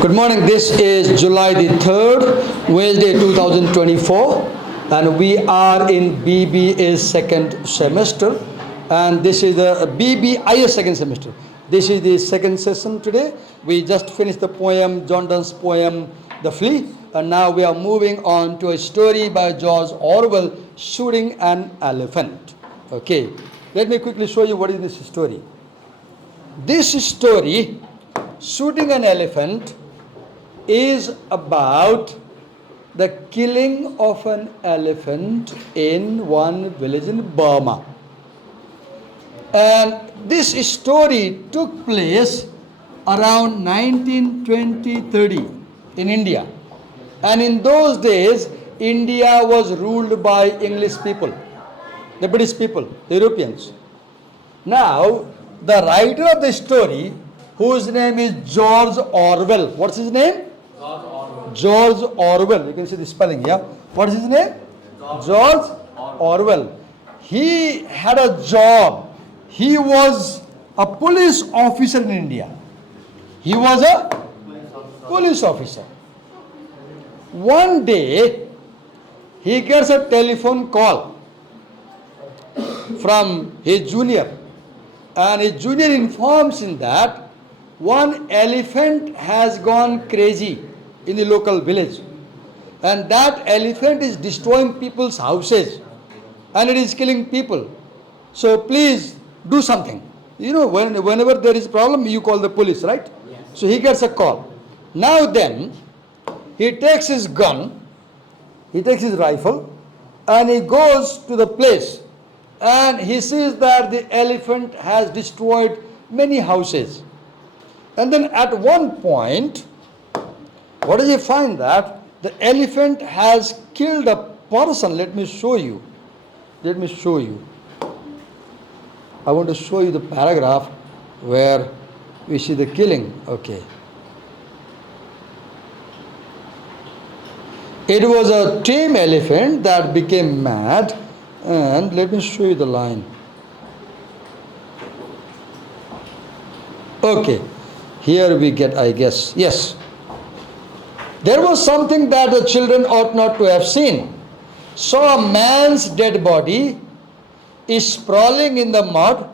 Good morning. This is July the 3rd, Wednesday 2024, and we are in BBIS second semester, and this is the BBIS second semester. This is the second session today. We just finished the poem, John Donne's poem, The Flea, and now we are moving on to a story by George Orwell, Shooting an Elephant. Okay, let me quickly show you what is this story. This story, Shooting an Elephant, is about the killing of an elephant in one village in Burma. And this story took place around 1920-30 in India. And in those days, India was ruled by English people, the British people, the Europeans. Now, the writer of the story, whose name is George Orwell. What's his name? George Orwell. You can see the spelling, yeah? What is his name? George Orwell. He had a job. He was a police officer in India. He was a police officer. One day, he gets a telephone call from his junior. And his junior informs him that one elephant has gone crazy in the local village, and that elephant is destroying people's houses and it is killing people. So please do something. You know, whenever there is a problem, you call the police, right? Yes. So he gets a call. Now then, he takes his gun, he takes his rifle, and he goes to the place, and he sees that the elephant has destroyed many houses. And then at one point, what does he find? That the elephant has killed a person. Let me show you. Let me show you. I want to show you the paragraph where we see the killing. Okay. It was a tame elephant that became mad, and let me show you the line. Okay. Here we get, I guess, yes. There was something that the children ought not to have seen. Saw a man's dead body is sprawling in the mud.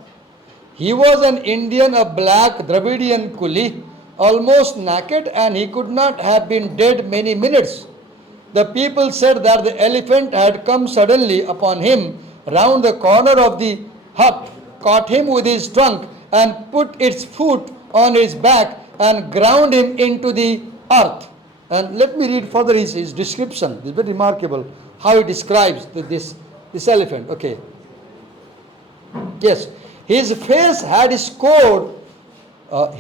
He was an Indian, a black Dravidian coolie, almost naked, and he could not have been dead many minutes. The people said that the elephant had come suddenly upon him round the corner of the hut, caught him with his trunk, and put its foot on his back and ground him into the earth. And let me read further his description. It's very remarkable how he describes this elephant. Okay. Yes. His face had scored a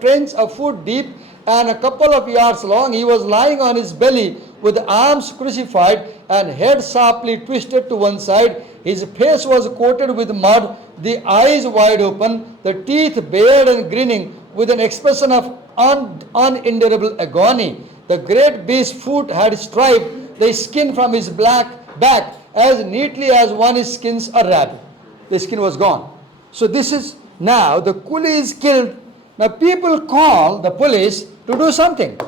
trench a foot deep and a couple of yards long. He was lying on his belly with arms crucified and head sharply twisted to one side. His face was coated with mud, the eyes wide open, the teeth bared and grinning with an expression of unendurable agony. The great beast's foot had striped the skin from his black back as neatly as one skins a rabbit. The skin was gone. So this is now the coolie is killed. Now people call the police to do something.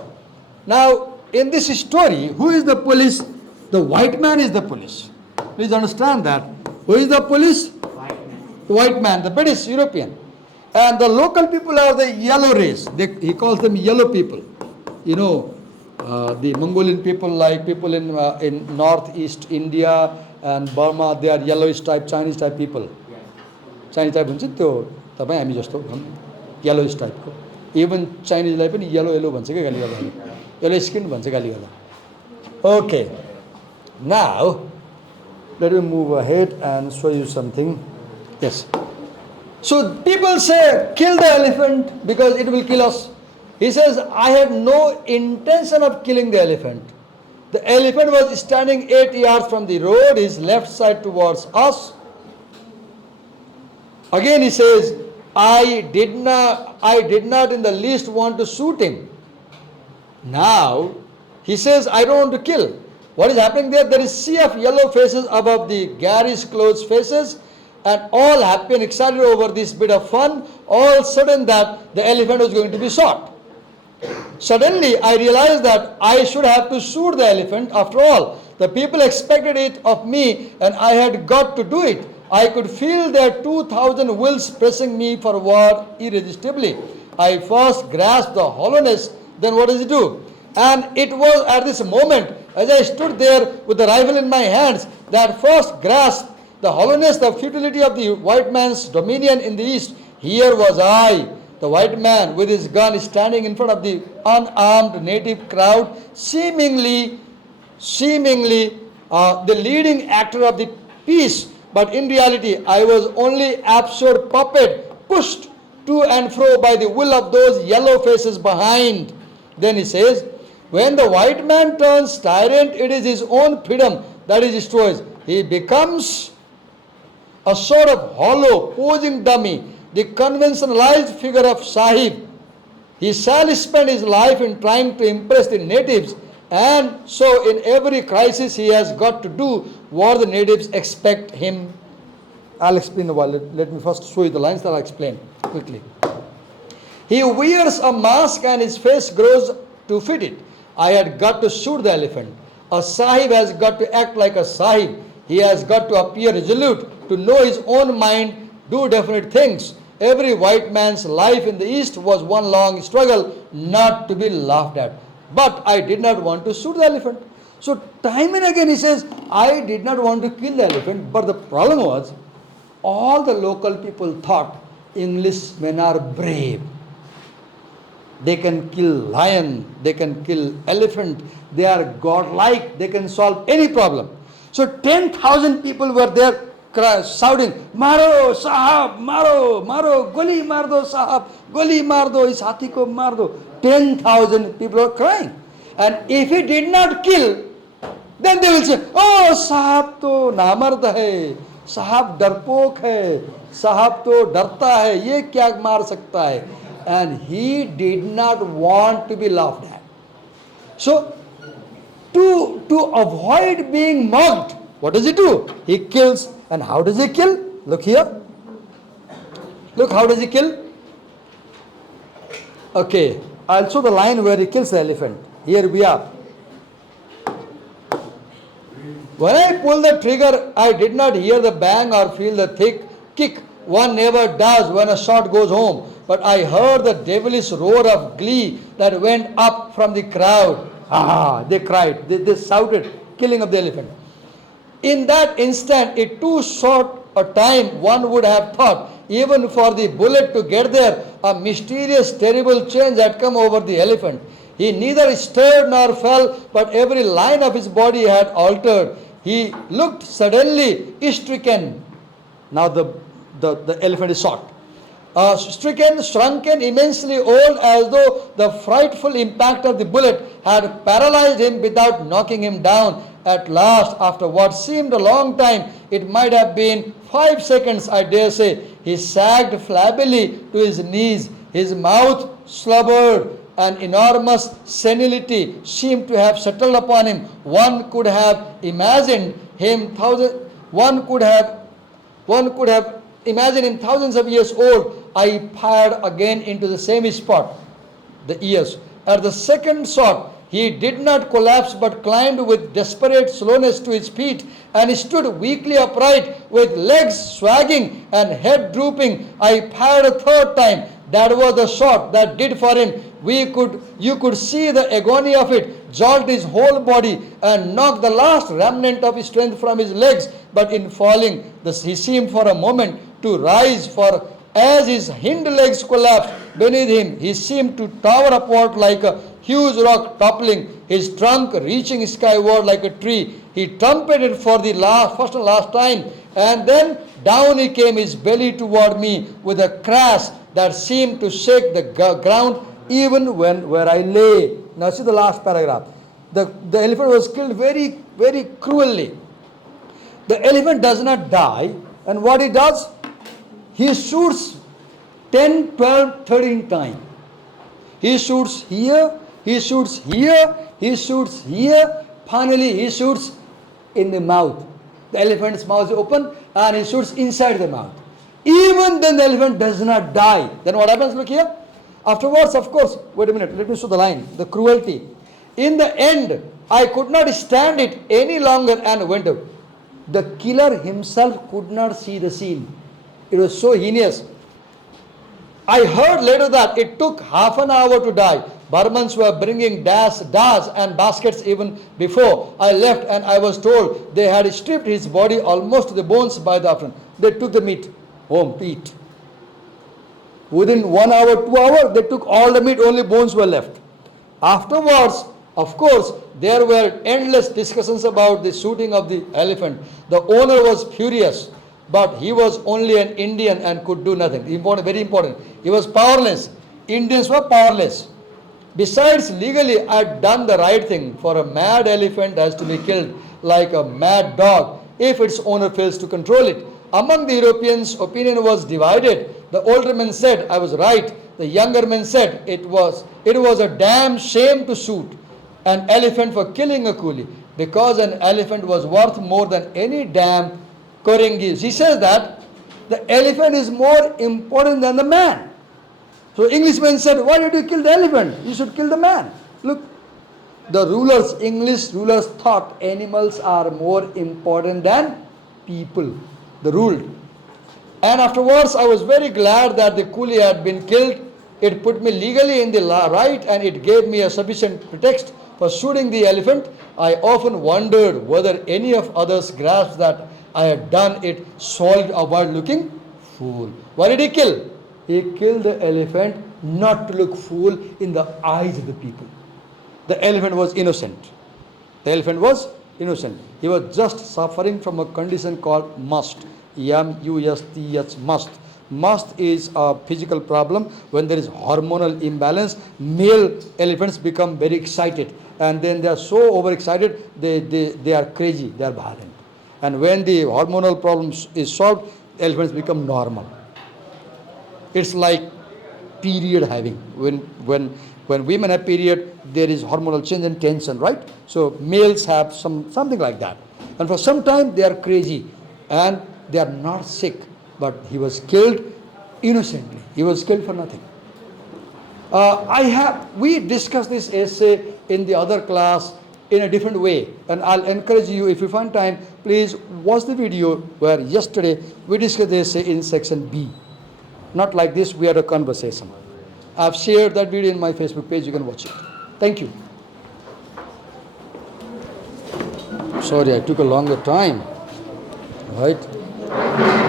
Now in this story, who is the police? The white man is the police. Please understand that. Who is the police? White man, the British, European. And the local people are the yellow race. He calls them yellow people. You know, the Mongolian people, like people in northeast India and Burma, they are yellowish type, Chinese type people. Chinese type हुन्छ त्यो तपाईँ हामी जस्तो yellowish type को. Even Chinese लाई पनि yellow भन्छ के गाली गर्दा. Yellow skin भन्छ गाली गर्दा. Okay. Now, let me move ahead and show you something. Yes. So people say, kill the elephant because it will kill us. He says, I had no intention of killing the elephant. The elephant was standing 8 yards from the road, his left side towards us. Again he says, I did not in the least want to shoot him. Now, he says, I don't want to kill. What is happening there? There is sea of yellow faces above the garish closed faces, and all happy and excited over this bit of fun. All sudden that the elephant was going to be shot. Suddenly, I realized that I should have to shoot the elephant after all. The people expected it of me, and I had got to do it. I could feel their 2,000 wills pressing me forward irresistibly. I first grasped the hollowness, then what does he do? And it was at this moment, as I stood there with the rifle in my hands, that first grasped the hollowness, the futility of the white man's dominion in the east. Here was I, the white man, with his gun standing in front of the unarmed native crowd, seemingly the leading actor of the piece. But in reality, I was only absurd puppet pushed to and fro by the will of those yellow faces behind. Then he says, when the white man turns tyrant, it is his own freedom that he destroys. He becomes a sort of hollow, posing dummy, the conventionalized figure of Sahib. He shall spend his life in trying to impress the natives, and so in every crisis he has got to do what the natives expect him. I'll explain a while. Let me first show you the lines that I'll explain quickly. He wears a mask and his face grows to fit it. I had got to shoot the elephant. A Sahib has got to act like a Sahib. He has got to appear resolute, to know his own mind, do definite things. Every white man's life in the East was one long struggle, not to be laughed at. But I did not want to shoot the elephant. So time and again he says, I did not want to kill the elephant, but the problem was, all the local people thought Englishmen are brave. They can kill lion, they can kill elephant, they are godlike, they can solve any problem. So 10,000 people were there shouting, Maro, Sahab, Maro, Maro, Goli mar do, Sahab, Goli mar do, is hathi ko mar do. 10,000 people were crying. And if he did not kill, then they will say, oh, Sahab to namard hai, Sahab darpok hai, Sahab to darta hai, ye kya maar sakta hai. And he did not want to be laughed at. So, to avoid being mocked, what does he do? He kills. And how does he kill? Look here. Look, how does he kill? Okay, I'll show the line where he kills the elephant. Here we are. When I pulled the trigger, I did not hear the bang or feel the thick kick one never does when a shot goes home. But I heard the devilish roar of glee that went up from the crowd. Ah, they cried, they shouted, killing of the elephant. In that instant, in too short a time, one would have thought, even for the bullet to get there, a mysterious, terrible change had come over the elephant. He neither stirred nor fell, but every line of his body had altered. He looked suddenly stricken. Now the elephant is shot. Stricken, shrunken, immensely old, as though the frightful impact of the bullet had paralyzed him without knocking him down. At last, after what seemed a long time, it might have been 5 seconds, I dare say, he sagged flabbily to his knees. His mouth slobbered. An enormous senility seemed to have settled upon him. One could have imagined him imagine him thousands of years old. I fired again into the same spot, the ears. At the second shot, he did not collapse but climbed with desperate slowness to his feet and stood weakly upright with legs swagging and head drooping. I fired a third time. That was the shot that did for him. You could see the agony of it jolt his whole body and knock the last remnant of his strength from his legs. But in falling, he seemed for a moment to rise, for as his hind legs collapsed beneath him, he seemed to tower upward like a huge rock toppling, his trunk reaching skyward like a tree. He trumpeted for the first and last time, and then down he came, his belly toward me, with a crash that seemed to shake the ground even where I lay. Now see the last paragraph. The elephant was killed very, very cruelly. The elephant does not die, and what he does? He shoots 10, 12, 13 times. He shoots here, he shoots here, he shoots here, finally he shoots in the mouth. The elephant's mouth is open and he shoots inside the mouth. Even then the elephant does not die. Then what happens? Look here. Afterwards, of course, wait a minute, let me show the line, the cruelty. In the end, I could not stand it any longer and went out. The killer himself could not see the scene. It was so heinous. I heard later that it took half an hour to die. Burmans were bringing das and baskets even before I left, and I was told they had stripped his body almost to the bones by the afternoon. They took the meat home to eat. Within 1 hour, 2 hours, they took all the meat, only bones were left. Afterwards, of course, there were endless discussions about the shooting of the elephant. The owner was furious, but he was only an Indian and could do nothing. Important, very important. He was powerless. Indians were powerless. Besides, legally, I had done the right thing, for a mad elephant has to be killed like a mad dog if its owner fails to control it. Among the Europeans, opinion was divided. The older men said I was right. The younger men said it was a damn shame to shoot an elephant for killing a coolie, because an elephant was worth more than any damn Korengi. He says that the elephant is more important than the man. So Englishmen said, why did you kill the elephant? You should kill the man. Look, the rulers, English rulers thought animals are more important than people, the ruled. And afterwards, I was very glad that the coolie had been killed. It put me legally in the right, and it gave me a sufficient pretext for shooting the elephant. I often wondered whether any of others grasped that I had done it solid avoid looking fool. Why did he kill? He killed the elephant not to look fool in the eyes of the people. The elephant was innocent. The elephant was innocent. He was just suffering from a condition called must. M-U-S-T-H, must. Must is a physical problem. When there is hormonal imbalance, male elephants become very excited, and then they are so overexcited, they are crazy, they are violent. And when the hormonal problem is solved, elephants become normal. It's like period having. When women have period, there is hormonal change and tension, right? So males have something like that. And for some time they are crazy and they are not sick. But he was killed innocently. He was killed for nothing. We discussed this essay in the other class in a different way, and I'll encourage you, if you find time, please watch the video where yesterday we discussed the essay in section B. Not like this, we had a conversation. I've shared that video in my Facebook page, you can watch it. Thank you. Sorry, I took a longer time, right?